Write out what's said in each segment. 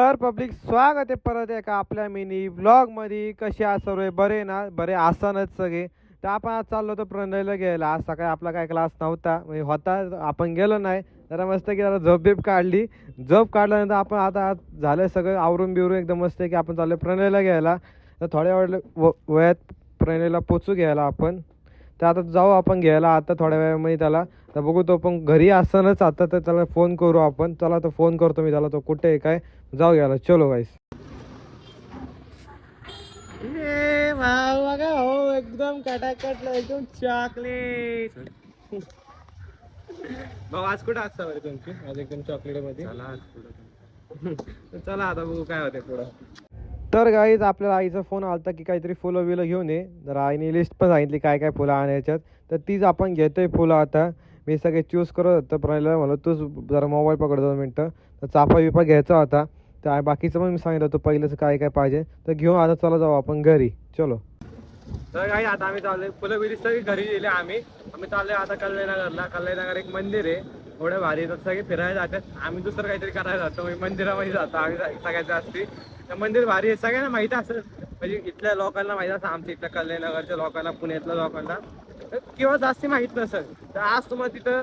तर पब्लिक स्वागत आहे परत एका आपल्या मिनी ब्लॉग मध्ये. कसे आज सर्व बरे ना? बरे आसनच सगळे. तर आपण आज चाललो होतो प्रणयला घ्यायला. आज सकाळी आपला काय क्लास नव्हता, म्हणजे होता आपण गेलो नाही. जरा मस्त की जरा झोप बीप काढली. झोप काढल्यानंतर आपण आता आज झालं सगळं आवरून बिवरून एकदम मस्त की आपण चाललो प्रणयला घ्यायला. तर थोड्या वेळात प्रणयला पोचू घ्यायला आपण. तर आता जाऊ आपण घ्यायला आता थोड्या वेळामध्ये त्याला. तर बघू तो पण घरी असतानाच आता, तर त्याला फोन करू आपण. चला तर फोन करतो मी त्याला, तो कुठे आहे काय. जाऊ घ्यायला, चलो गाईस. ए भाऊ बघा हो, एकदम कटाकटला एकदम चॉकलेट. भाऊ आज कुठं असता बरं तुमची? आज एकदम चॉकलेट मध्ये. चला आता बघू काय होते पुढं. तर गाईज आपल्याला आईचा फोन आलता की काहीतरी फुलं बिलं घेऊन ये. तर आईने लिस्ट पण सांगितली काय काय फुलं आणायच्यात. तर तीच आपण घेतोय फुलं आता. मी सगळे चूज करत होतं. प्रणयला म्हणलं तूच जरा मोबाईल पकड 2 मिनटं. तर चाफा बिपा घ्यायचा होता. तर बाकीचं पण मी सांगितलं होतं पहिलंच काय काय पाहिजे. तर घेऊन आता चला जाऊ आपण घरी, चलो. तर काही आता आम्ही चाललोय फुलं बिली सगळी घरी दिले आम्ही चाललोय आता कल्याणनगरला. कल्याणनगर एक मंदिर आहे, एवढं भारी. तर सगळे फिरायला जातात, आम्ही दुसरं काहीतरी करायला जातो. मंदिरामध्ये जातो आम्ही सगळ्यात जास्ती. तर मंदिर भारी आहे, सगळ्यांना माहिती असेल. म्हणजे इथल्या लोकांना माहिती असं, आमच्या इथल्या कल्याणनगरच्या लोकांना, पुण्यातल्या लोकांना किंवा जास्ती माहित नसेल. तर आज तुम्हाला तिथं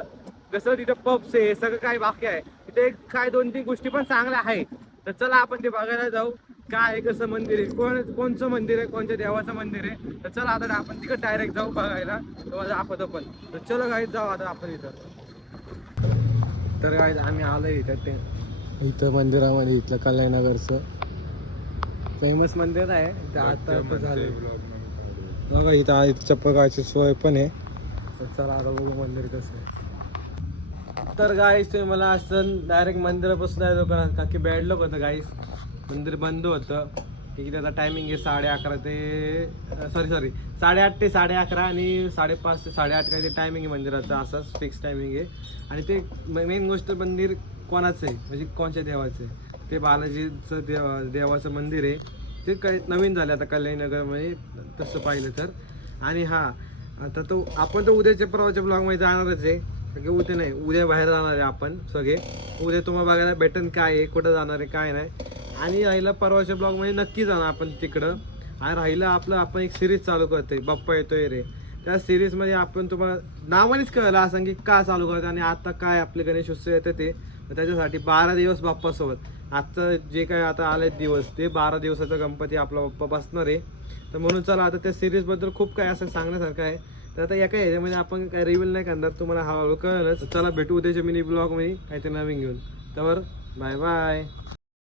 जसं तिथं पब्स आहे, सगळं काही बाकी आहे तिथे. काय 2-3 गोष्टी पण चांगल्या आहे. तर चला आपण ते बघायला जाऊ. काय आहे, कसं मंदिर आहे, कोणचं मंदिर आहे, कोणत्या देवाचं मंदिर आहे. तर चला आता आपण तिकडे डायरेक्ट जाऊ बघायला. तुम्हाला दाखवतो पण. तर चलो गाईज जाऊ आता आपण इथं. तर गाईज आम्ही आलो इथं मंदिरामध्ये, इथलं कल्याणनगरचं फेमस मंदिर आहे. ते आता झालं बघा. इथं चप्पल काढायची सोय पण आहे. तर चला आता बघू मंदिर कसं आहे. तर गाईस तुम्ही मला असं डायरेक्ट मंदिरापासून जायचं दुकानात, का की बॅड लक होतं गाईस. मंदिर बंद होतं. ठीक आहे, त्याचा टायमिंग आहे 11:30 ते 8:30 ते 11:30 आणि 5:30 ते 8:30 काही ते टायमिंग आहे मंदिराचा. असाच फिक्स टायमिंग आहे. आणि ते मेन गोष्ट, मंदिर कोणाचं आहे म्हणजे कोणत्या देवाचं आहे. ते बालाजीचं देवाचं मंदिर आहे. ते काही नवीन झालं आता कल्याणनगरमध्ये तसं पाहिलं तर. आणि हा आता तो आपण तर उद्याच्या परवाच्या ब्लॉगमध्ये जाणारच आहे. की उद्या नाही, उद्या बाहेर जाणार आहे आपण सगळे. उद्या तुम्हाला बघायला भेटेल काय आहे, कुठं जाणार आहे काय नाही. आणि राहिलं परवाच्या ब्लॉगमध्ये नक्की जाणार आपण तिकडं. आणि राहिलं आपलं, आपण एक सिरीज चालू करतोय, बाप्पा येतोय रे. त्या सिरीजमध्ये आपण तुम्हाला नावानेच कळलं असं की का चालू करतो. आणि आता काय आपले गणेशोत्सव येतं ते, त्याच्यासाठी 12 दिवस बाप्पासोबत. आजचं जे काय आता आले दिवस, ते 12 दिवसाचा गणपती आपला बाप्पा बसणार आहे. तर म्हणून चला आता त्या सिरीजबद्दल खूप काय असं सांगण्यासारखं आहे. तर आता एका ह्याच्यामध्ये आपण काय रिव्हील नाही करणार, तुम्हाला हळूहळू कळलंच. चला भेटू उद्याच्या मिनी ब्लॉगमध्ये काहीतरी नवीन घेऊन. तर बाय बाय.